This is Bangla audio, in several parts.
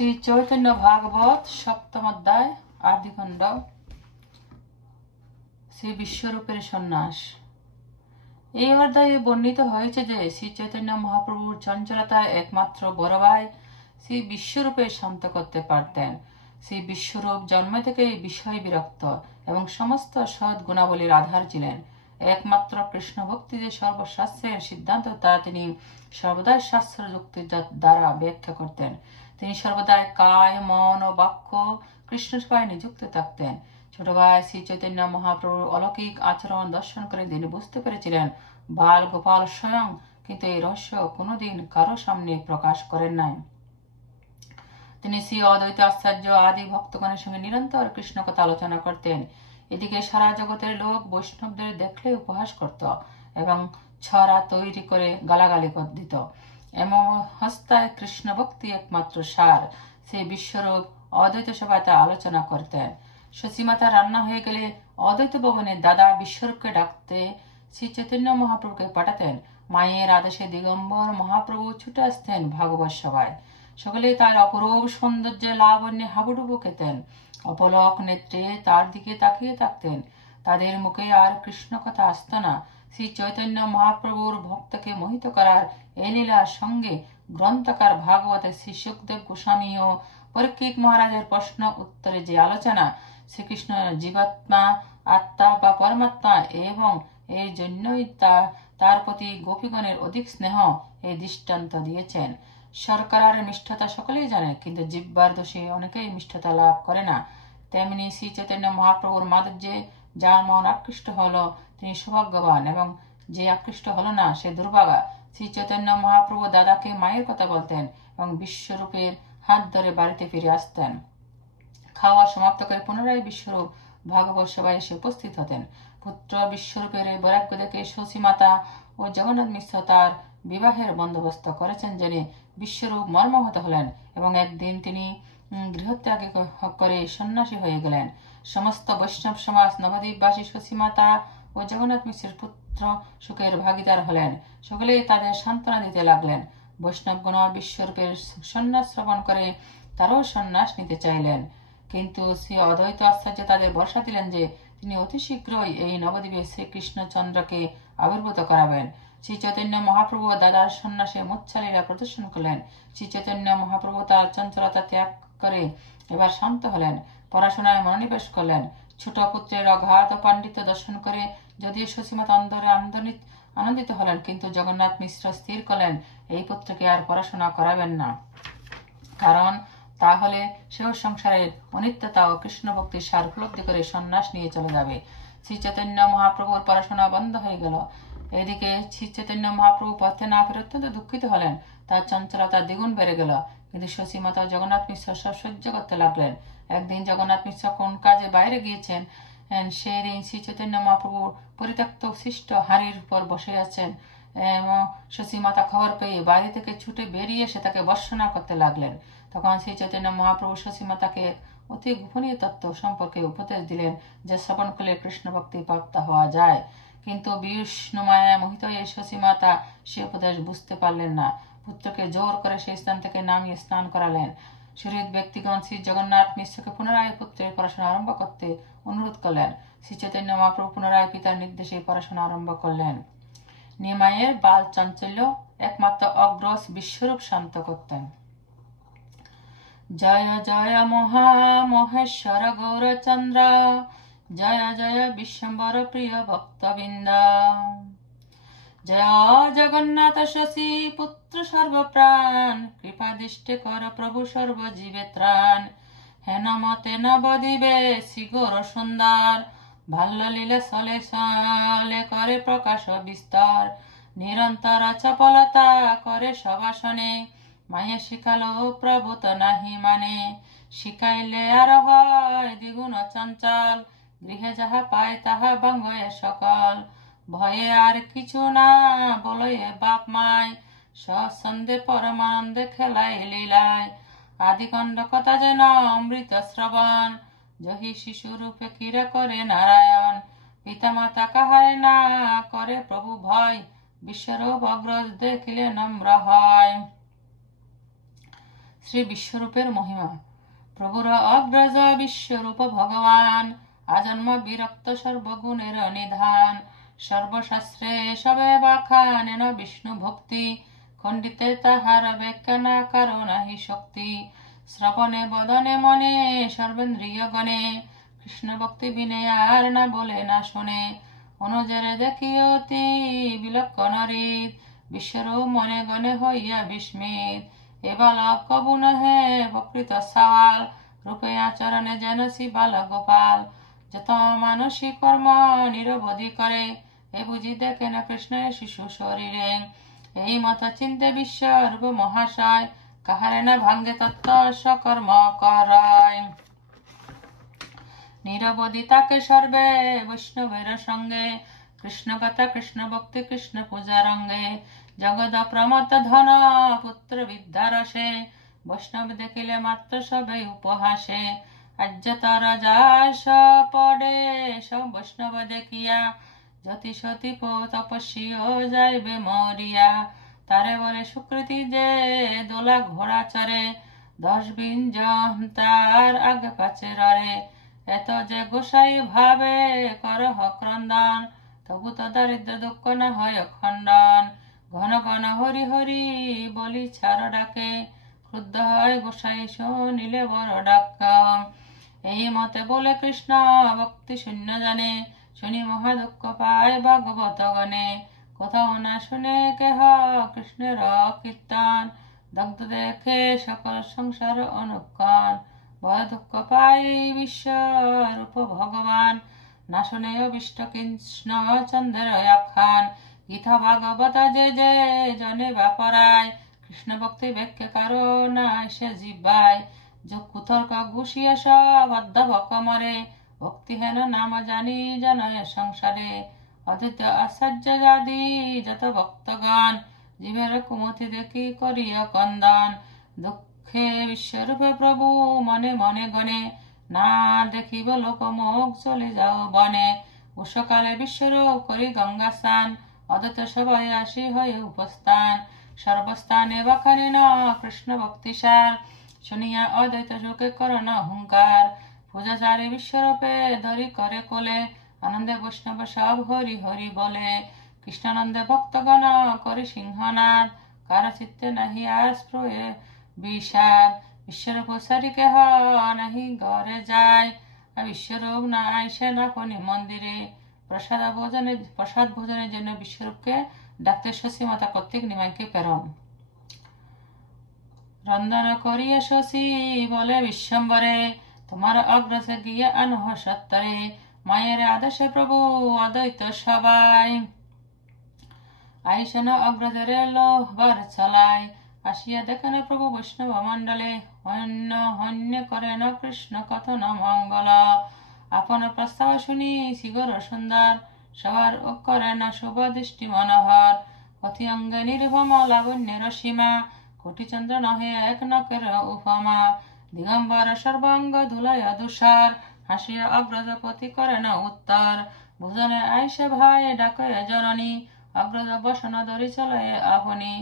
শ্রী চৈতন্য ভাগবত সপ্তম অধ্যায় আদিখণ্ড শ্রী বিশ্বরূপের সন্ন্যাস। এই অধ্যায়ে বর্ণিত হয়েছে যে শ্রী চৈতন্য মহাপ্রভুর চঞ্চলতা একমাত্র বড় ভাই শ্রী বিশ্বরূপে শান্ত করতে পারতেন। শ্রী বিশ্বরূপ জন্ম থেকেই বিষয় বিরক্ত এবং সমস্ত সৎ গুণাবলীর আধার ছিলেন। একমাত্র কৃষ্ণ ভক্তি যে সর্বশাস্ত্রের সিদ্ধান্ত তা তিনি সর্বদাই শাস্ত্র যুক্তির দ্বারা ব্যাখ্যা করতেন। তিনি সর্বদাই কায় মন ও বাক্য কৃষ্ণ সেবায় নিযুক্ত থাকতেন। ছোট ভাই শ্রী চৈতন্য মহাপ্রভুর অলৌকিক আচরণ দর্শন করে তিনি বুঝতে পেরেছিলেন বাল গোপাল স্বয়ং কিন্তু এই রহস্য কোনোদিন কারো সামনে প্রকাশ করেন নাই। তিনি শ্রী অদ্বৈত আচার্য আদি ভক্তগণের সঙ্গে নিরন্তর কৃষ্ণ কথা আলোচনা করতেন। এদিকে সারা জগতের লোক বৈষ্ণবদের দেখলে উপহাস করত এবং ছড়া তৈরি করে গালাগালি দিত। এমন হস্তায় কৃষ্ণ ভক্তি একমাত্র সার। সেই বিশ্বরূপ অদ্বৈত সভায় তা আলোচনা করতেন। শশীমাতা রান্না হয়ে গেলে অদ্বৈত ভবনে দাদা বিশ্বরূপকে ডাকতে শ্রী চৈতন্য মহাপ্রভুকে পাঠাতেন। মায়ের আদেশে দিগম্বর মহাপ্রভু ছুটে আসতেন ভাগবত সভায়। সকলে তার অপরূপ সৌন্দর্যে লাবণ্যে হাবুডুবু খেতেন, অপলক নেত্রে তার দিকে তাকিয়ে থাকতেন। তাদের মুখে আর কৃষ্ণ কথা আসত না। শ্রী চৈতন্য মহাপ্রভুর ভক্তকে মোহিত করার এই লীলার সঙ্গে গ্রন্থকার ভাগবতের শ্রী সুখদেব গোস্বামী ও পরীক্ষিত মহারাজের প্রশ্ন উত্তরে যে আলোচনা শ্রীকৃষ্ণ জীবাত্মা, আত্মা বা পরমাত্মা এবং এর জন্যই তার প্রতি গোপীগণের অধিক স্নেহ এই দৃষ্টান্ত দিয়েছেন। শর্করার মিষ্টতা সকলেই জানে, কিন্তু জিহ্বার দোষে অনেকেই মিষ্টতা লাভ করে না। তেমনি শ্রী চৈতন্য মহাপ্রভুর মাধুর্যে যার মন আকৃষ্ট হলো তিনি সৌভাগ্যবান এবং যে আকৃষ্ট হলো না সে দুর্ভাগা। শ্রী চৈতন্য মহাপ্রভু দাদাকে মায়ের কথা বলতেন এবং বিশ্বরূপের হাত ধরে বাড়িতে ফিরে আসতেন। খাওয়া সমাপ্ত করে পুনরায় বিশ্বরূপ ভাগবত সভায় এসে উপস্থিত হতেন। পুত্র বিশ্বরূপের এই বৈরাগ্য দেখে শশী মাতা ও জগন্নাথ মিশ্র তার বিবাহের বন্দোবস্ত করেছেন জেনে বিশ্বরূপ মর্মাহত হলেন এবং একদিন তিনি গৃহত্যাগ করে সন্ন্যাসী হয়ে গেলেন। সমস্ত বৈষ্ণব সমাজ নবদ্বীপবাসী শশী মাতা ও জগন্নাথ মিশ্রের পুত্র সুখের ভাগিদার হলেন। সকলেই তাদের সান্ত্বনা দিতে লাগলেন। বৈষ্ণবগণ বিশ্বরূপের সন্ন্যাস শ্রবণ করে তারাও সন্ন্যাস নিতে চাইলেন, কিন্তু শ্রী অদ্বৈত আচার্য তাদের ভরসা দিলেন যে তিনি অতি শীঘ্রই এই নবদ্বীপে শ্রীকৃষ্ণচন্দ্রকে আবির্ভূত করাবেন। শ্রী চৈতন্য মহাপ্রভু দাদার সন্ন্যাসে মুচ্ছালীলা প্রদর্শন করলেন। শ্রী চৈতন্য মহাপ্রভু তার চঞ্চলতা ত্যাগ করে এবার শান্ত হলেন, পড়াশোনায় মনোনিবেশ করলেন। ছোট পুত্রের অগাধ পাণ্ডিত্য দর্শন করে যদিও শশীমাতা অন্তরে আনন্দিত হলেন, কিন্তু জগন্নাথ মিশ্র স্থির করলেন এই পুত্রকে আর পড়াশোনা করাবেন না, কারণ তাহলে সেও সংসারের অনিত্যতা ও কৃষ্ণ ভক্তির সার উপলব্ধি করে সন্ন্যাস নিয়ে চলে যাবে। শ্রী চৈতন্য মহাপ্রভুর পড়াশোনা বন্ধ হয়ে গেল। এদিকে শ্রী চৈতন্য মহাপ্রভু পথে না ফেরে অত্যন্ত দুঃখিত হলেন। তার চঞ্চলতা দ্বিগুণ বেড়ে গেল, কিন্তু শশীমাতা জগন্নাথ মিশ্র সব সহ্য করতে লাগলেন। একদিন জগন্নাথ মিশ্র কোন কাজে বাইরে গিয়েছেন, সেই দিন শ্রী চৈতন্য মহাপ্রভু পরিত্যক্ত সৃষ্ট হাড়ির উপর বসে আছেন এবং শশীমাতা খবর পেয়ে বাইরে থেকে ছুটে বেরিয়ে এসে তাকে বর্ষণা করতে লাগলেন। তখন শ্রী চৈতন্য মহাপ্রভু শশীমাতাকে অতি গোপনীয় তত্ত্ব সম্পর্কে উপদেশ দিলেন, যে শ্রবণ করলে কৃষ্ণ ভক্তি প্রাপ্ত হওয়া যায়। কিন্তু বিষ্ণুমায়া মোহিত হয়ে শশীমাতা সে উপদেশ বুঝতে পারলেন না। পুত্রকে জোর করে সেই স্থান থেকে নামিয়ে স্নান করালেন। শরীর ব্যক্তিগণ শ্রী জগন্নাথ মিশ্রকে পুনরায় পুত্রের পড়াশোনা আরম্ভ করতে অনুরোধ করলেন। শ্রী চৈতন্য মহাপ্রভু পুনরায় পিতার নির্দেশে পড়াশোনা আরম্ভ করলেন। নিমায়ের বাল চাঞ্চল্য একমাত্র অগ্রজ বিশ্বরূপ শান্ত করতেন। জয় জয় মহেশ্বর গৌরচন্দ্র, জয় জয় বিশ্বম্বর প্রিয় ভক্তবৃন্দ। জয় জগন্নাথ শশী পুত্র সর্বপ্রাণ, কৃপা দৃষ্টে কর প্রভু সর্বজীবে ত্রাণ। হেন মতে নবদ্বীপে শ্রী গৌর সুন্দর, ভাল্য লীলা সলে সলে করে প্রকাশ বিস্তার। নিরন্তর চপলতা করে সবাসনে, মায়া শিখালো প্রভু তো নাহি মানে। শিখাইলে আর হয় দ্বিগুণ চঞ্চল, গৃহে যাহা পায় তাহা ভঙ্গয়ে সকল। ভয়ে আর কিছু না বলয়ে বাপ মায়, সৎসন্দে পরমানন্দে খেলায় লীলায়। আদিকণ্ড কথা যেন অমৃত শ্রবণ, জহি শিশু রূপে কিরা করে নারায়ণ। পিতা মাতা কাহারে না করে প্রভু ভয়, বিশ্বরূপ অগ্রজ দেখিলে নম্র হয়। শ্রী বিশ্বরূপের মহিমা। প্রভুর অগ্রজ বিশ্বরূপ ভগবান, আজন্ম বিরক্ত সর্বগুণের নিধান। সর্বশাস্ত্রে সবে বাখানেন বিষ্ণু ভক্তি, খণ্ডিতে তাহার ব্যাখ্যা না কারো নাহি শক্তি। শ্রবণে বদনে মনে সর্বেন্দ্রিয় গণে, কৃষ্ণ ভক্তি বিনে আর না বলে না শোনে। অনুজরে দেখি অতি বিলক্ষণ রীত, বিশ্বরূপ মনে গণে হইয়া বিস্মিত। এ বালক কবু নহে প্রকৃত সওয়াল, রূপে আচরণে যেন শ্রী বালক গোপাল। যত মানসিক কর্ম নিরবধি করে, এ বুঝি দেখে না কৃষ্ণের শিশু শরীরে। এই মত চিন্তে বিশ্বরূপ মহাশয়, কাহারে না ভাঙ্গে তত্ত্ব সকর্ম করায়। নিরবধি তাকে সর্বে বৈষ্ণবের সঙ্গে, কৃষ্ণ কথা কৃষ্ণ ভক্তি কৃষ্ণ পূজা রঙ্গে। জগদ প্রমত ধন পুত্র বিদ্যারসে, বৈষ্ণব দেখিলে মাত্র সবে উপহাসে। আজ্যতর যাস পড়ে সব বৈষ্ণব দেখিয়া, যতি সতী তপস্বী যাইবে মরিয়া। তারে বলে সুকৃতি যে দোলা ঘোড়া চড়ে, 10 বিঞ্জন তার আগে পাচে ররে। এত যে গোসাই ভাবে করহ ক্রন্দন, তবু তো দারিদ্র দুঃখ না হয় খণ্ডন। ঘন ঘন হরি হরি বলি ছাড় ডাকে, ক্রুদ্ধ হয় গোসাই শুনিলে বড় ডাক। এই মতে বলে কৃষ্ণ ভক্তি শূন্য জানে, শুনি মহা দুঃখ পায় ভাগবত গণে। কোথাও না শুনে কেহ কৃষ্ণের কীর্তন, দগ্ধ দেখে সকল সংসার অনুক্ষণ। বড় দুঃখ পায় বিশ্বরূপ ভগবান, না শুনে অবিষ্ট কৃষ্ণ চন্দ্রের আখ্যান। গীতা ভাগবত যে যে জনে বাপরায়, কৃষ্ণ ভক্তি ব্যাখ্যা কারো না সে জিব্বায়। যোগ কুতর্ক ঘুষিয়া সব অধ্যভক মরে, ভক্তিহেন নাম জানি জনয় সংসারে। অদ্বিতীয় আচার্য জাদি যত ভক্তগণ, জীবের কুমতি দেখি করিয়া কন্দন। দুঃখে বিশ্বরূপে প্রভু মনে মনে গণে, না দেখিব লোকমুখ চলে যাও বনে। উষকালে বিশ্বরূপ করি গঙ্গা স্নান, অদ্বৈত সবাই আসি হয়ে উপস্থান। সর্বস্থানে বাখানে ন কৃষ্ণ ভক্তিসার, শুনিয়া অদ্বৈত সুখে করণ হুঙ্কার। পূজাচারী বিশ্বরূপে ধরি করে কোলে, আনন্দে বৈষ্ণব সব হরি হরি বলে। কৃষ্ণানন্দে ভক্তগণ করি সিংহনাদ, কার চিত্তে নাহি আর স্পৃহে বিষাদ। বিশ্বরূপ সারি কেহ নাহি ঘরে যায়, বিশ্বরূপ না আইসে না ফনি মন্দিরে। প্রসাদ ভোজনের জন্য বিশ্বরূপকে ডাকতে শশী মাতা কর্তৃক নিমাইকে প্রেরণ। রন্ধন করিয়া শশী বলে বিশ্বম্বরে, তোমার অগ্রসে গিয়ে আনহ সত্তরে। মায়ের আদেশে প্রভু অদ্বৈত সবাই, আইসেন অগ্রজরে লোহবার চলায়। আসিয়া দেখেন প্রভু বৈষ্ণব মণ্ডলে, হন্য করেন কৃষ্ণ কথন মঙ্গল। আপন প্রস্তাব শুনি শিগর সুন্দর, সবার করেন শুভ দৃষ্টি মনোহর। অতি অঙ্গে নির্ভম লাবণ্যের সীমা, কোটিচন্দ্র নহে এক নকের উপমা। দিগম্বর সর্বাঙ্গ ধুলায় দুষার, হাসিয়া অগ্রজপতি করেন উত্তর। ভোজনে আইসে ভাই ডাকে জননী, অগ্রজ বসন ধরি চলে আপনি।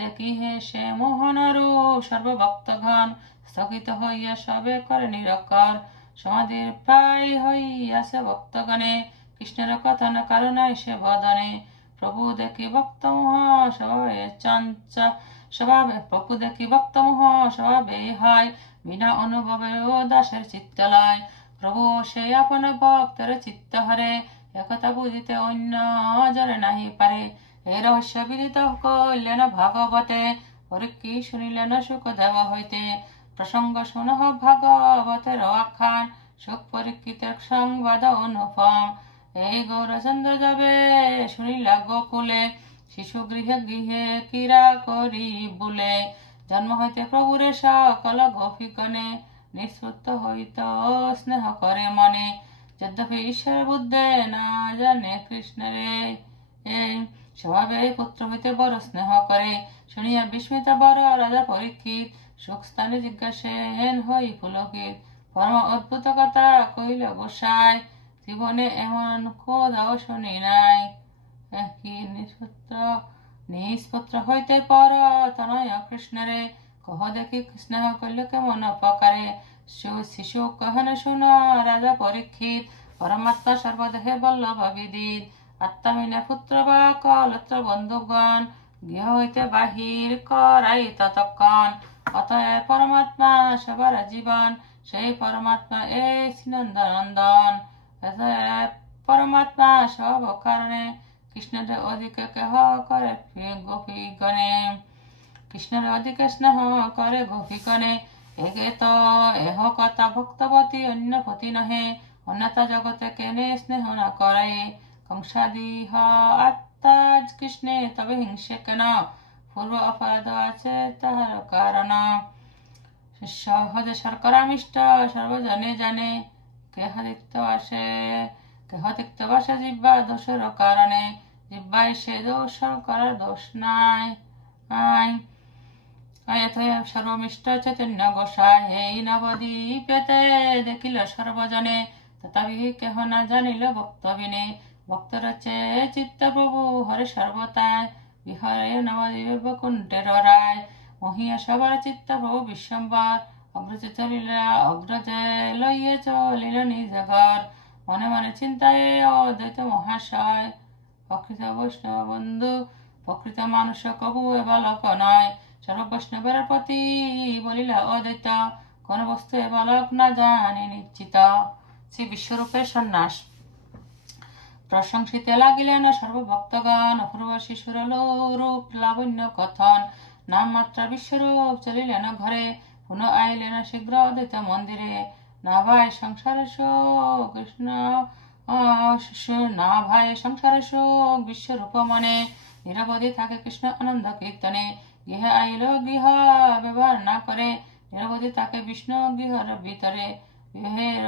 দেখি হে সে মোহন রূপ সর্বভক্তগণ, স্থগিত হইয়া সবে করে নিরক্ষর। সমাধির প্রায় হইয়াছে ভক্তগণে, কৃষ্ণের কথন কারণায় সে বদনে। প্রভু দেখি ভক্তমোহ স্বভাবে হয়, বিনা অনুভবে ও দাসের চিত্তলয়। প্রভু সে আপন ভক্তের চিত্ত হরে, একথা বুঝিতে অন্য জনে নাহি পারে। এ রহস্য বিদিত কইলেন ভাগবতে, পরীক্ষি শুনিলেন শুকদেব হইতে। প্রসঙ্গ শুনহ ভাগবতের আখ্যান, সুখ পরীক্ষিতের সংবাদ অনুপম। এই গৌরচন্দ্র যাবে শুনিলা গোকুলে, শিশু গৃহে গৃহে ক্রীড়া করি বুলে। জন্ম হইতে প্রভুরে সকল গোপীগণে, নিঃস্পৃত হইত স্নেহ করে মনে। যদ্যপি ঈশ্বর বুদ্ধে না জানে কৃষ্ণরে, এই স্বভাবে পুত্র হইতে বড় স্নেহ করে। শুনিয়া বিস্মিত বড় রাজা পরীক্ষিত, সুখ স্থানে জিজ্ঞাসেন হই পুলকিত। পরম অদ্ভুত কথা কহিল গোসাই, জীবনে এমন কোথাও শুনি নাই। কি নিষ্পুত্র হইতে পর তনয় কৃষ্ণরে, কহ দেখি স্নেহ করলে কেমন অপকারে। শিশু কহনে শুন রাজা পরীক্ষিত, পরমাত্মা সর্বদেহে বল্লভ বিদিত। আত্মামিনে পুত্র বা কলত্র বন্ধুগণ, গৃহ হইতে বাহির করাই ততক্ষণ। অতএব পরমাত্মা সবার জীবন, সেই পরমাত্মা এই নন্দন। অতএব পরমাত্মা সব কারণে, কৃষ্ণের অধিক কেহ করে গোপীগণে। কৃষ্ণের অধিক স্নেহ করে গোপীগণে, একে তো এহ কথা ভক্তবতী অন্য পতি নহে। অন্যথা জগতে কেনে স্নেহ না করে। কংসাদি আত্মা কৃষ্ণে তবে হিংসে কেন, পূর্ব অপরাধ আছে তাহার কারণ। সহজে শর্করা মিষ্ট সর্বজনে জানে, কেহ তিক্ত বাসে জিব্বা দোষের কারণে। জিব্বায় সে দোষ করার দোষ নাই। সর্বমিষ্ট চৈতন্য গোসাই, এই নবদ্বীপেতে দেখিল সর্বজনে। তথাপি কেহ না জানিল ভক্তবিনে। ভক্তর চেয়ে চিত্ত প্রভু হরে সর্বতায়, বিহরে নবদ্বীপে বৈকুণ্ঠের রায়। মহিয়া সবার চিত্ত প্রভু বিশ্বম্বর, অগ্রজে লইয়ে চলিল নিজ ঘর। মনে মনে চিন্তায় অদ্বৈত মহাশয়, প্রকৃত বৈষ্ণব বন্ধু প্রকৃত মানুষ কবু এ বালক নয়। সর্ববৈষ্ণবের প্রতি বলিল অদ্বৈত, কোন বস্তু এ বালক না জানে নিশ্চিত। শ্রী বিশ্বরূপের সন্ন্যাস। প্রশংসিতে লাগিলেন সর্বভক্তগণ, অপূর্ব শিশুর রূপ লাবণ্য কথন। নাম মাত্রা বিশ্বরূপ চলিলেন ঘরে, পুনঃ আইলেন শীঘ্র অদ্বৈত মন্দিরে। না ভাই সংসারে সুখ কৃষ্ণ, না ভাই সংসারে সুখ বিশ্বরূপ মনে। নিরবধি থাকে কৃষ্ণ আনন্দ কীর্তনে। গৃহে আইল গৃহ ব্যবহার না করে, নিরবধি থাকে বিষ্ণু গৃহর ভিতরে। গৃহের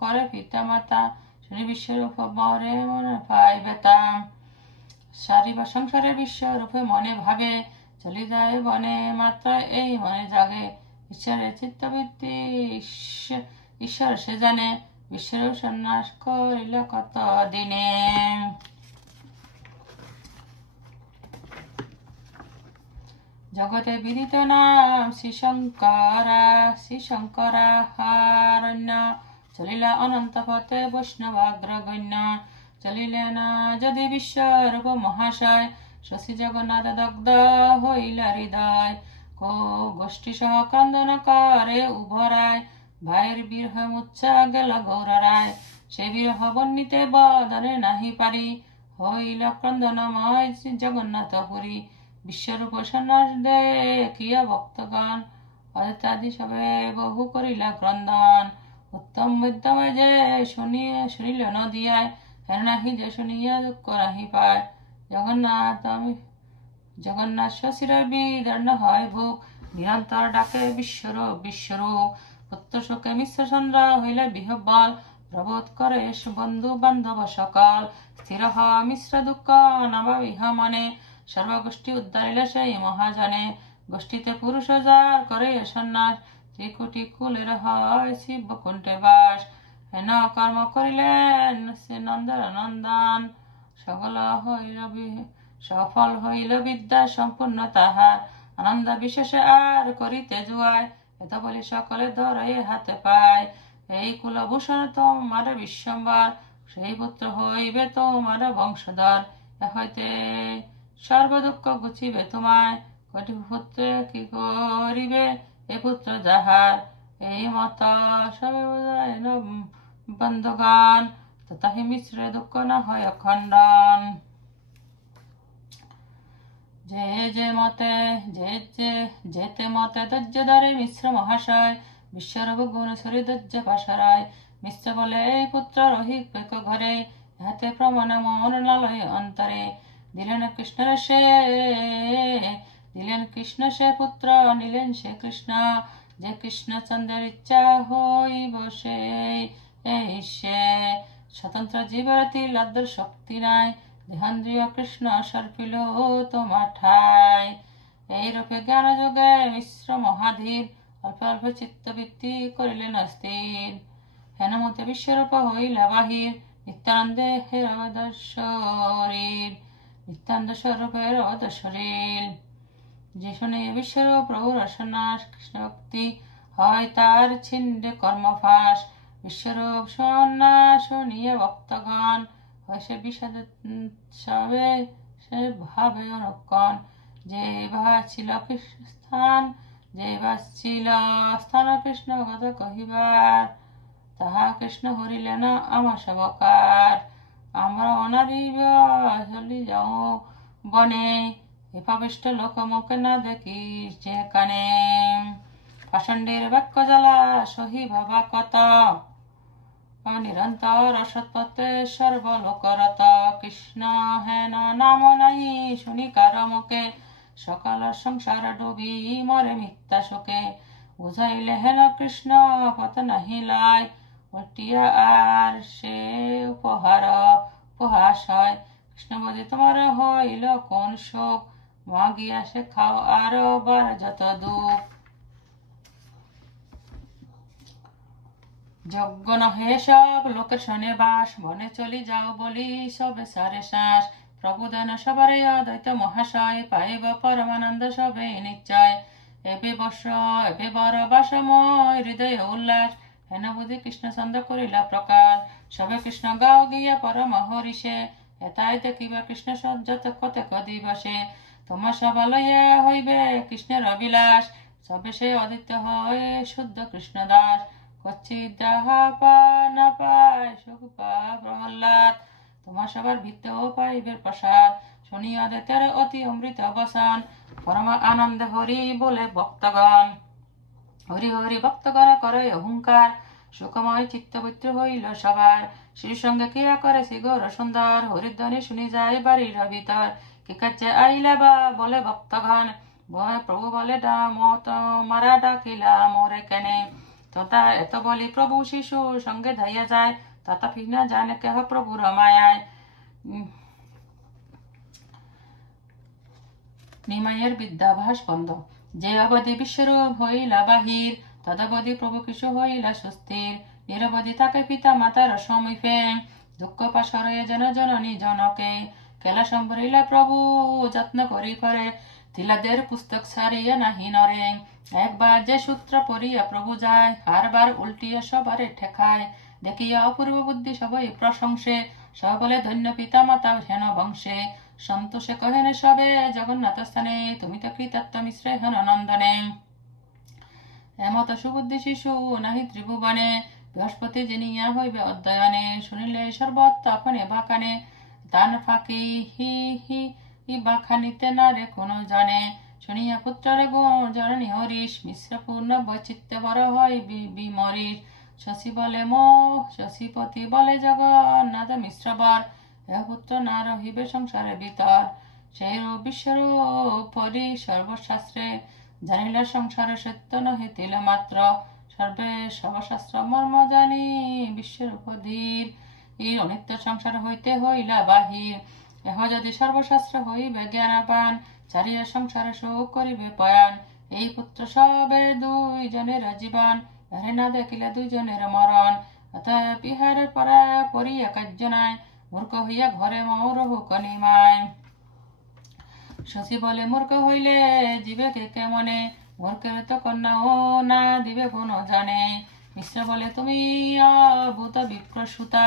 করে পিতা মাতা, শুনি বিশ্বরূপ মরে মনে পাই বেতা। সারি বা সংসারের বিশ্বরূপে মনে ভাবে, চলে যায় বনে মাত্র এই মনে জাগে। ঈশ্বরের চিত্তবৃত্তি ঈশ্বর সে জানে, বিশ্বরূপ সন্ন্যাস করিল কত দিনে। জগতে বিদিত নাম শ্রীশঙ্করা হারণ্য। চলিলা অনন্ত পথে বৈষ্ণবাগ্রগণ্য। চলিলেন যদি বিশ্বরূপ মহাশয়, শশী জগন্নাথ দগ্ধ হইল হৃদয়। গোষ্ঠী সহ ক্রন্দন করে উভরায়, ভাইয়ের বিরহ মুচ্ছা গেল গৌরায়। সে বিরহ বর্ণিতে বদনে নাহি পারি, হইল ক্রন্দনময় জগন্নাথ পুরী। বিশ্বরূপ সন্ন্যাস দেখিয়া ভক্তগণ, অদ্বৈতাদি সবে বহু করিলা ক্রন্দন। উত্তম মধ্যময় যে শুনিল নদিয়ায়, হেন নাহি যে শুনিয়া দুঃখ নাহি পায়। জগন্নাথ শির বিদর্ণ হয় বুক, নিরন্তর ডাকে বিশ্বরূপ বিশ্বরূপ। পুত্র শোকে মিশ্র চন্দ্র হইলে বিহ্বল, প্রবোধ করে বন্ধু বান্ধব সকল। স্থির হয় মিশ্র দুঃখ নবাবিহ মনে, সর্বগোষ্ঠী উদ্ধারিলে সেই মহাজনে। গোষ্ঠীতে পুরুষ যার করে সন্ন্যাস, ত্রিকুটি কুলের হয় শিব বৈকুণ্ঠে বাস। হেন কর্ম করিলেন সে নন্দন, সফল হইল বিদ্যা সম্পূর্ণ তাহার। আনন্দ বিশেষে আর করিতে জুয়ায়, এত বলি সকলে ধরে হাতে পায়। এই কুলভূষণ তোমার বিশ্বম্বর, সেই পুত্র হইবে তোমার বংশধর। হইতে সর্বদুঃখ গুছিবে তোমায়, কটি পুত্রে কি করিবে এ পুত্র যাহার। এই মত সবে বন্ধুগণ, তথাহি মিশ্রে দুঃখ না হয় খণ্ডন। যেতে মতে ধৈর্য ধরে মিশ্র মহাশয়, বিশ্বরূপ গুণ সরি ধৈর্য পাশরায়। মিশ্র বলে এই পুত্র রহিবে ঘরে, ইহাতে প্রমাণ মন নালয় অন্তরে। দিলেন কৃষ্ণ সে পুত্র, নিলেন সে কৃষ্ণ। যে কৃষ্ণচন্দ্রের ইচ্ছা হইব সেই সে, স্বতন্ত্র জীবের তিলাদ্র শক্তি নাই। দেহেন্দ্রিয় কৃষ্ণ সর্পিল তোমার ঠাই। এই রূপে জ্ঞান যোগে মিশ্র মহাধীর, অল্প অল্প চিত্তবৃত্তি করিলেন স্থির। হেন মতে বিশ্বরূপ হইলা বাহির, নিত্যানন্দে শরীর, নিত্যানন্দ স্বরূপের শরীর। যে শুনে বিশ্বের প্রভুর সন্ন্যাস কৃষ্ণ ভক্তি হয় তার ছিন্ডে কর্মফাস। বিশ্বরূপ সন্ন্যাস শুনিয়ে ভক্তগণ হয় সে বিষাদ সবে সে ভাবে অনুকণ। যে বা ছিল কৃষ্ণ স্থান, যে বা ছিল স্থান কৃষ্ণগত কহিবার, তাহা কৃষ্ণ হরিলেন আমার সেবকার। আমরা অনারিব চলি যাও বনে, এপাবিষ্ট লোক মুখে না দেখি যে কানে। পাষণ্ডের বাক্য জ্বালা সহি ভাবা কত, নিরন্তর অসৎপথে সর্বলোকরত। কৃষ্ণ হেন নাম নাই শুনি কার মুখে, সকাল সংসার ডুবি মরে মিথ্যা শোকে। বুঝাইলে হেন কৃষ্ণ পথ নাহি লয়, উল্টিয়া আর সে উপহাস হয়। কৃষ্ণ বলে তোমার হইল কোন শোক, মাগিয়া সে খাও আর বার যত দুঃখ। যজ্ঞ নহে সব লোকের শনে বাস, বনে চলি যাও বলি সবে সারে শ্বাস। প্রভুদান সবারে অদ্বৈত মহাশয়, পাইব পরমানন্দ সবে নিশ্চয়। এবে বর বাসময় হৃদয় উল্লাস, হেন বুঝি কৃষ্ণ ছন্দ করিলা প্রকাশ। সবে কৃষ্ণ গাও গিয়া পরম হরিষে, এতাই দেখিবা কৃষ্ণ সজ্জত কতেক দিবসে। তোমার সবা লইয়া হইবে কৃষ্ণের অবিলাস, সবে সে অদিত্য হয় শুদ্ধ কৃষ্ণ দাস। কচ্ছিৎ যাহা না পায় সুখ প্রহ্লাদ, তোমার সবার ভিত্ত পাইবের প্রসাদ। শুনিয়া দেতের অতি অমৃত বসন, পরম আনন্দ হরি বলে ভক্তগণ। হরি হরি ভক্তগণ করে অহংকার, সুখময় চিত্তবৈত্র হইল সবার। শ্রী সঙ্গে ক্রিয়া করে শ্রী গৌর সুন্দর, হরিধ্বনি শুনি যায় বাড়ির ভিতর। কি কাছে আইলা বা বলে ভক্তগণ, প্রভু বলে মারা ডাকিলা মোরে কেনে। তথা এত বলি প্রভু শিশু সঙ্গে ধাইয়া যায়, তথাপি না জানে কেহ প্রভুর মায়ায়। নিমাইয়ের বিদ্যাভাস বন্ধ, যে অবধি বিশ্বরূপ হইলা বাহির, তদবধি প্রভু কিছু হইলা সুস্থির। নিরবধি থাকে পিতা মাতার সমীপে, দুঃখ পাশরে জন জননী জনকে। কেলা সম্ভরিলা প্রভু যত্ন করি করে, তিলাদের পুস্তক ছাড়িয়া নাহি নরে। একবার যে সূত্র পড়িয়া প্রভু যায়, হারবার উল্টিয়া সবারে ঠেকায়। দেখিয়া অপূর্ব বুদ্ধি সবাই প্রশংসে, সব বলে ধন্য পিতা মাতা হেন বংশে। সন্তোষে কহেন সবে জগন্নাথ স্থানে, তুমি তো কৃতার্থ মিশ্রে হেন নন্দনে। এমত সুবুদ্ধি শিশু নাহি ত্রিভুবনে, বৃহস্পতি জিনিয়া হইবে অধ্যয়নে। শুনিলে সর্বত্র আপনে বাকানে, দান ফাঁকি হি হি বাখানিতে না রে কোনো জানে। শুনিয়া পুত্রের গুণ জননী হরিশ, মিশ্র পূর্ণ বৈচিত্র্য বড় হয় বিমরিশ। শশী বলে শশীপতি বলে জগন্নাথ মিশ্রবর, এ পুত্র না রহিবে সংসারের ভিতর। সেই বিশ্বরূপ হরি সর্বশাস্ত্রে, জানিলে সংসারে সত্য নহে তিলে মাত্র। সর্বে সর্বশাস্ত্র মর্ম জানি বিশ্বরূপ ধীর, এই অনিত্য সংসার হইতে হইলা বাহির। এহ যদি সর্বশাস্ত্র হইবে জ্ঞানবান, চারিয়া সংসারে শোক করিবে পয়ান। এই পুত্র সবে দুইজনের জীবন, এরে না দেখিলে দুইজনের মরণ। অতএব ইহারে পড়িয়া কার্য নাই, মূর্খ হইয়া ঘরে মরহু কনিমায়। শশী বলে মূর্খ হইলে জীবে কে কেমনে, মূর্খের তো কন্যাও না দিবে গুণ জানে। মিশ্র বলে তুমি অভূত বিপ্রসূতা,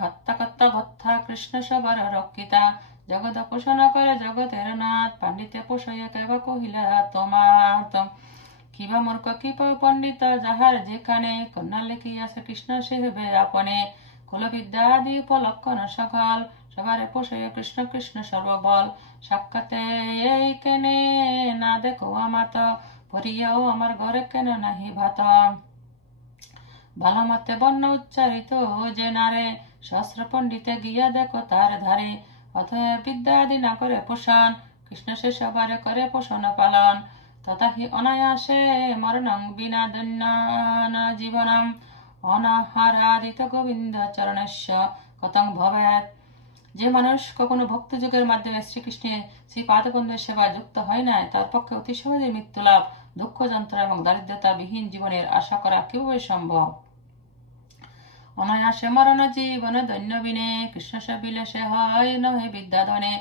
হত্যাকর্তা ভত্তা কৃষ্ণ সবার রক্ষিতা। জগৎ পোষণ করে জগতের নাথ, পাণ্ডিতে পোষাইয়া কেবা কহিলা তোমার। কিবা মূর্খ কি পণ্ডিত যাহার যেখানে, কন্যা লিখিয়াছে কৃষ্ণ সে হবে আপনে। কুলবিদ্যা আদি উপলক্ষণ সকল, সবারে পোষাইয়া কৃষ্ণ কৃষ্ণ সর্ববল। সাক্ষাতে এই কেনে না দেখো আমাত, পরিয়াও আমার ঘরে কেন নাহি ভাত। ভালো মতে বর্ণ উচ্চারিত যে নারে, সহস্র পণ্ডিতে গিয়া দেখো তার ধারে। অতএব বিদ্যা আদি না করে পোষণ, কৃষ্ণ সে সবারে করে পোষণ পালন। তথাহি অনায়াসে মরণং বিনা দন্য জীবনম, অনাহারাদিত গোবিন্দ চরণস্য কতং ভবেৎ। যে মানুষ কখনো ভক্তি যুগের মাধ্যমে শ্রীকৃষ্ণের শ্রী পাদপদ্মের সেবা যুক্ত হয় না, তার পক্ষে অতি সহজে মৃত্যু লাভ, দুঃখ যন্ত্রণা এবং দারিদ্রতা বিহীন জীবনের আশা করা কিভাবে সম্ভব। অনায়াসে মরণ জীবন দৈন্য বিনে, কৃষ্ণ সে বিলেসে হয় নহে বিদ্যাধনে।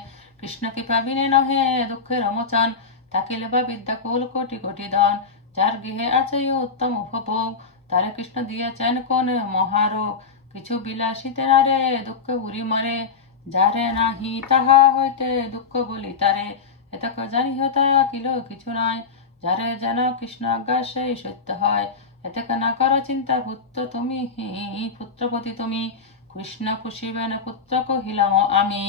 কৃষ্ণ কৃপা বিনে নহে দুঃখের মোচন, থাকিলে বা বিদ্যা কুল কোটি কোটি ধন, যার গৃহে আছে উত্তম উপভোগ, তারে কৃষ্ণ দিয়েছেন কোন মহারোগ, কিছু বিলাসিতে নারে দুঃখ বুড়ি মরে, যারে নাহি তাহা হইতে দুঃখ বলি তারে, এতক জানি হতা কিলো কিছু নয়, যারে যেন কৃষ্ণ আজ্ঞা সেই সত্য হয়, এতক না করো চিন্তা পুত্রপতি তুমি, কৃষ্ণ খুশিবেন পুত্র কহিলাম আমি,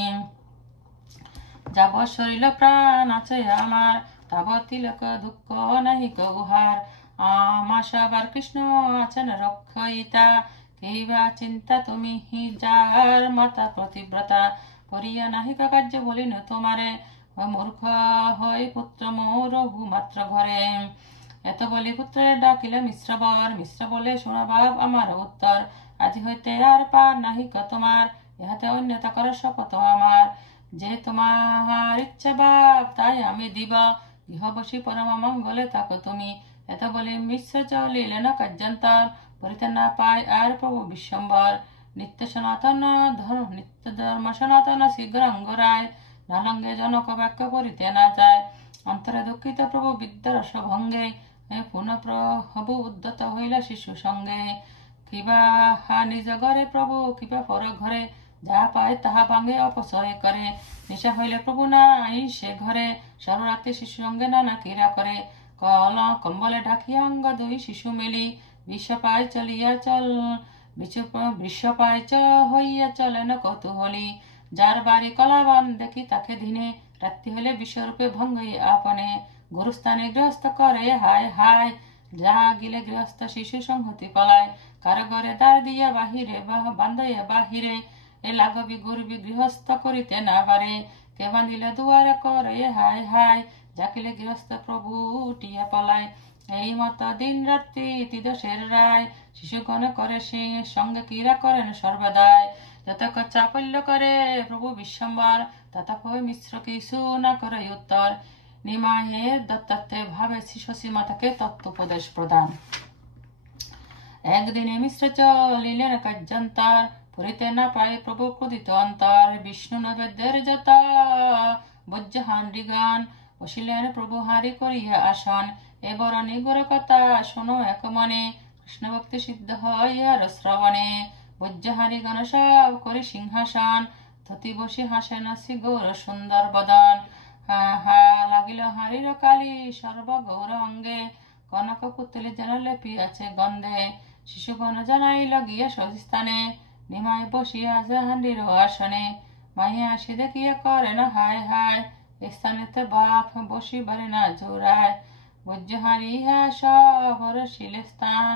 যাব শরীর প্রাণ আছে আমার, তব তিলক দুঃখ নাহি কবুহার, আমার সবার কৃষ্ণ আছেন রক্ষয়িতা, কেইবা চিন্তা তুমি যার মাতা প্রতিব্রতা, করিয়া নাহিকা কার্য বলিন তোমারে, মূর্খ হই পুত্র মোর মাত্র ঘরে, এত বলি পুত্রের ডাকিলে মিশ্রবর, মিশ্র বলে শোনা বাপ আমার উত্তর, আজি হইতে আর পার নাহিক তোমার, ইহাতে অন্যতা কর শপথ আমার, যে তোমার ইচ্ছে বাপ তাই আমি দিব, গৃহবসী পরম মঙ্গলে থাকো তুমি, এত বলি মিশ্র চলিলেন কার্যান্তর, পরিতে না পায় আর প্রভু বিশ্বম্বর, নিত্য ধর্ম সনাতন শীঘ্র অঙ্গরায়, নালঙ্গে জনক বাক্য পরিতে না যায়, অন্তরে দুঃখিত প্রভু বিদ্যারস ভঙ্গে, পুনঃ প্রভু উদ্যত হইলা শিশু সঙ্গে, কিবা নিজ ঘরে প্রভু কিবা পর ঘরে, যাহা পায় তাহা ভাঙে অপচয় করে, নেশা হইলে প্রভু নাই সে ঘরে, সর্বরাত্রি শিশু সঙ্গে নানা ক্রীড়া করে, কম্বলে ঢাকিয়া অঙ্গ দুই শিশু মেলি, বিশ্ব পায় চলিয়া চল বিশ্ব পায় হইয়া চলেন কৌতূহলী, যার বাড়ি কলাবান দেখি তাকে দিনে, রাত্রি হলে বিশ্বরূপে ভঙ্গই আপনে, গুরুস্থানে গৃহস্থ করে হায় হায়, যা গিলে গৃহস্থ শিশু সংহতি পলায়, কারো ঘরে দ্বার দিয়া বাহিরে বান্ধাইয়া বাহিরে, এ লাগবি গুরবি গৃহস্থ করিতে না পারে, কে বাঁধিলে দুয়ারে করে হায় হায়, যাকিলে গৃহস্থ প্রভু উঠিয়া পলায়, এই মত দিন রাত্রি তিদশের রায়, শিশুগণ করে সে সঙ্গে ক্রীড়া করেন সর্বদায়, যতক চাপল্য করে প্রভু বিশ্বম্বর, ততক্ষণ মিশ্র কিছু না করে উত্তর, নিমায়ের দত্তত্বে ভাবে শশী মাতাকে তত্ত্বোপদেশ প্রদান। একদিনে মিশ্র চলিলেন কার্যান্তর, পরিতে না পায় প্রভু ক্রোধিত অন্তর, বিষ্ণু নৈবেদ্যের যত বজ্রহান্ডি গান, বসিলেন প্রভু হারি করিয়া আসন, এবার নিগুর কথা শোনো এক মনে, কৃষ্ণ ভক্তি সিদ্ধ হইয়ার শ্রবণে, বজ্রহারি গান সব করি সিংহাসন, ধতি বসি হাসে নাসি গৌর সুন্দর বদন, হা লাগিল হারির কালী সর্ব গৌর অঙ্গে, কনক পুতলি যেন লেপিয়াছে গন্ধে, শিশুগণ জানাইল গিয়া স্বস্থানে, নিমায় বসিয়া জাহান্ডির আসনে, মাইয়া আসি দেখিয়া করে না হায় হায়, স্থানেতে বাপ বসিবারে না জোড়ায়, বজ্রহারি ইহা সবর শিলে স্থান,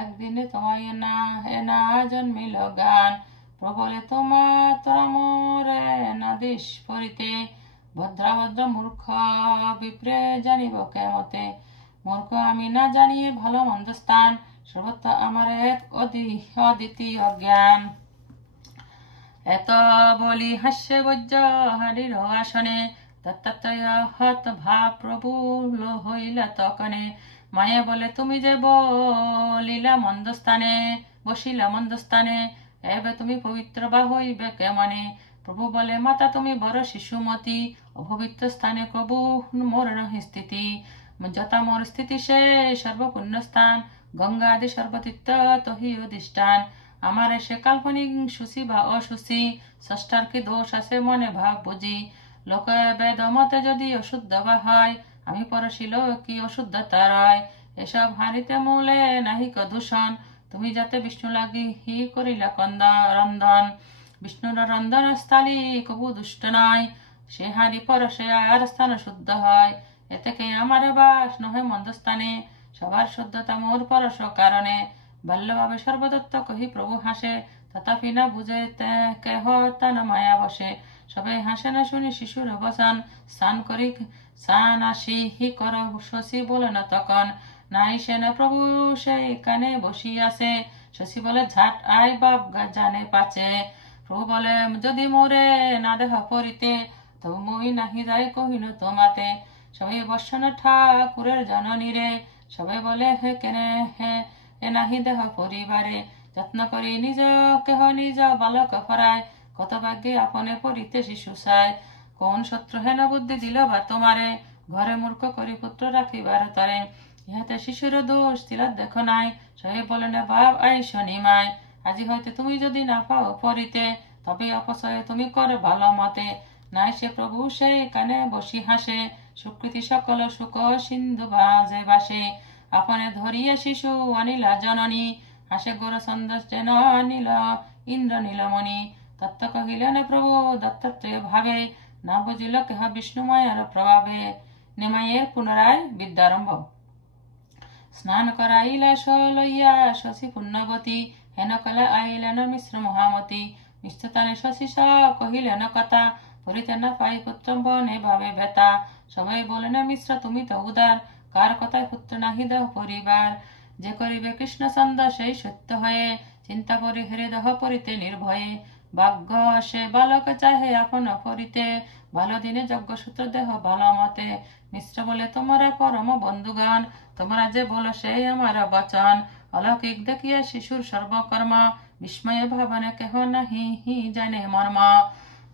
একদিনে তোমায় না জন্মিল গান, প্রবলে তোরা মোরে না দেশ পরিতে, ভদ্রাভদ্র মূর্খ বিপ্রে জানিব কেমতে, মূর্খ আমি না জানিয়ে ভালো মন্দ স্থান, সর্বত্র আমার এক অদ্বিতীয় জ্ঞান, এত বলি হাস্য বজ্রহারির আসনে, দত্তাত্রেয় হত ভাব প্রভু হইলা তকনে, মায়ে বলে তুমি যে বলিলা মন্দস্থানে বসিলা মন্দস্থানে, এবে তুমি পবিত্র বা হইবে কেমনে, প্রভু বলে মাতা তুমি বড় শিশুমতি, অপবিত্র স্থানে প্রভু মোর নহি স্থিতি, যথা মোর স্থিতি সে সর্বপুণ্য স্থান, গঙ্গা আদি সর্বতীর্থ তহি অধিষ্ঠান, আমার সে কাল্পনিক সুশি বা অসুশি, ষষ্ঠার কি দোষ আছে মনে ভাব বুঝি, লোক বেদ মতে যদি অশুদ্ধ বা হয়, আমি পরশিল কি অশুদ্ধতা রয়, এসব হারিতে মূলে নাহিক দূষণ, তুমি যাতে বিষ্ণু লাগি হি করিলা রন্ধন, বিষ্ণুর রন্ধন স্থলী কবু দুষ্ট নয়, সে হারি পরশে আর স্থান শুদ্ধ হয়, এতে কে আমার বাস নহে মন্দস্থানে, সবার শুদ্ধতা মোর পরশ কারণে, বাল্যভাবে সর্বদত্ত কহি প্রভু হাসে, তথাপি না বুঝে কেহ তা না মায়া বসে, সবাই হাসে না শুনি শিশুর অবসান, স্নান আসি হি কর শশী বলে না তখন, নাই সে না প্রভু সেই কানে বসি আছে, শশী বলে ঝাট আয় বাপ জানে পাচে, প্রভু বলে যদি মোরে না দেহ পরিতে, তবু মই নাহি যাই কহিন তোমাতে, সবাই বর্ষণ ঠাকুরের জননী রে, সবাই বলে হে কেনে হে এ নাহি দেহ পরিবারে, যত্ন করি নিজ কেহ নিজ বালক ফরায়, কত ভাগ্যে আপনে পরিতে শিশু চায়, কোন শত্রু হেন বুদ্ধি দিল বা তোমারে ঘরে মূর্খ করি পুত্র রাখিবার তরে ইহাতে শিশুর দোষ তিলার দেখো নাই সবে বলে না বাপ আই শনিমায় আজি হইতে তুমি যদি না পাও পরিতে তবে অপচয়ে তুমি করে ভালো মতে নাই সে প্রভু সেই কানে বসি হাসে সুকৃতি সকল সুখ সিন্ধু বাজে বাসে আপনে ধরিয়া শিশু অনিলা জননী হাসে গোর সন্দস যেন নীল ইন্দ্র নীলমণি তত্ত্ব কহিলেন প্রভু দত্তাত্রেয় ভাবে না বুঝিল কেহ বিষ্ণুময়ের প্রভাবে নিমাইয়ের পুনরায় বিদ্যারম্ভ স্নান করাইলা লইয়া শশী পুণ্যবতী হেন কলা আইলেন মিশ্র মহামতি মিষ্টতানে শশী স কহিলেন কথা পরিতে না পাই পুত্র বনে ভাবে ব্যথা সবাই বলেন মিশ্র তুমি তো উদার কার কথায় পুত্র নাহি দেহ পরিবার যে করিবে কৃষ্ণ ছন্দ সেই সত্য হয়ে চিন্তা করি হেরে দেহ পরিতে নির্ভয়ে ভাগ্য সে বালক চাহে আপন পরিতে ভালো দিনে যজ্ঞ সূত্র দেহ ভালো মতে মিশ্র বলে তোমরা পরম বন্ধুগান তোমরা যে বলো সেই আমার বচন অলৌকিক দেখিয়া শিশুর সর্বকর্ম বিস্ময়ে ভাবনে কেহ নাহি হি জানে মর্ম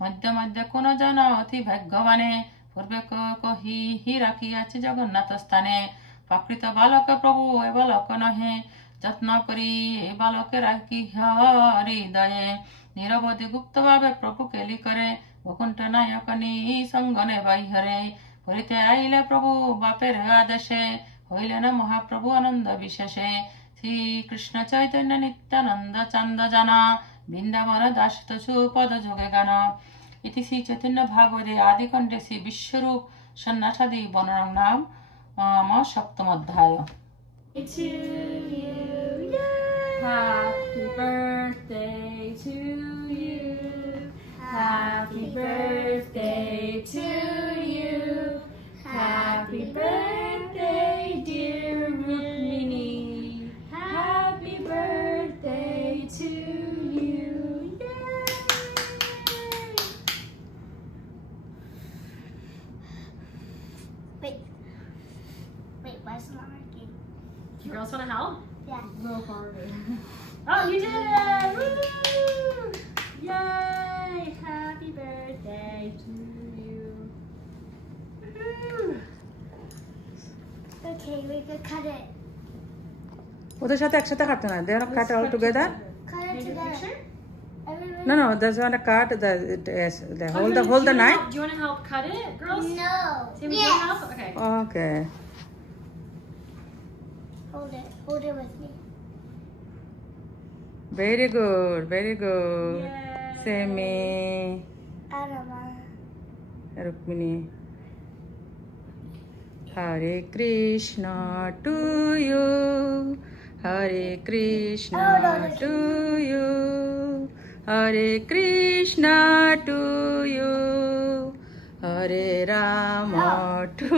মধ্যে মধ্যে কোন জন অতি ভাগ্যবানে পূর্বে কহি হি রাখিয়াছি জগন্নাথ স্থানে প্রাকৃত বালক প্রভু এ বালক নহে যত্ন করি এ বালকে রাখি হৃদয়ে নিরবধি গুপ্ত ভাবে প্রভু কেলি করে বকুণ্ঠ নায়ক সঙ্গনে বাইহরে পরিতে আইলে প্রভু বাপের আদেশে হইলেন মহাপ্রভু আনন্দ বিশেষে শ্রী কৃষ্ণ চৈতন্য নিত্যানন্দ চন্দ জানা বৃন্দাবন দাস সুপদ যোগে গান ইতি শ্রী চৈতন্য ভাগবতে আদিখণ্ডে শ্রী বিশ্বরূপ সন্ন্যাসাদি বর্ণনার নাম সপ্তম অধ্যায়। To you, happy birthday to you, happy birthday to you, happy birthday dear Rukmini, happy birthday to you. Yay! Wait, why is it not working? You girls want to help? Yeah. Go harder. Oh, you did it! Woo! Yay! Happy birthday to you. Woo! Okay, we could cut it. ওদের সাথে একসাথে কাটতে না, they are cut all together. Cut it Take a together. picture? Everybody. No, there's one cut the hold the knife. Do you want to help cut it, girls? No. Sammy, do you Yes. want to help? Okay. Okay. Hold it with me. Very good, very good. Yay. Semi, Adama. Rukmini. Hare Krishna to you, Hare Krishna to you, Hare Krishna to you, Hare Rama to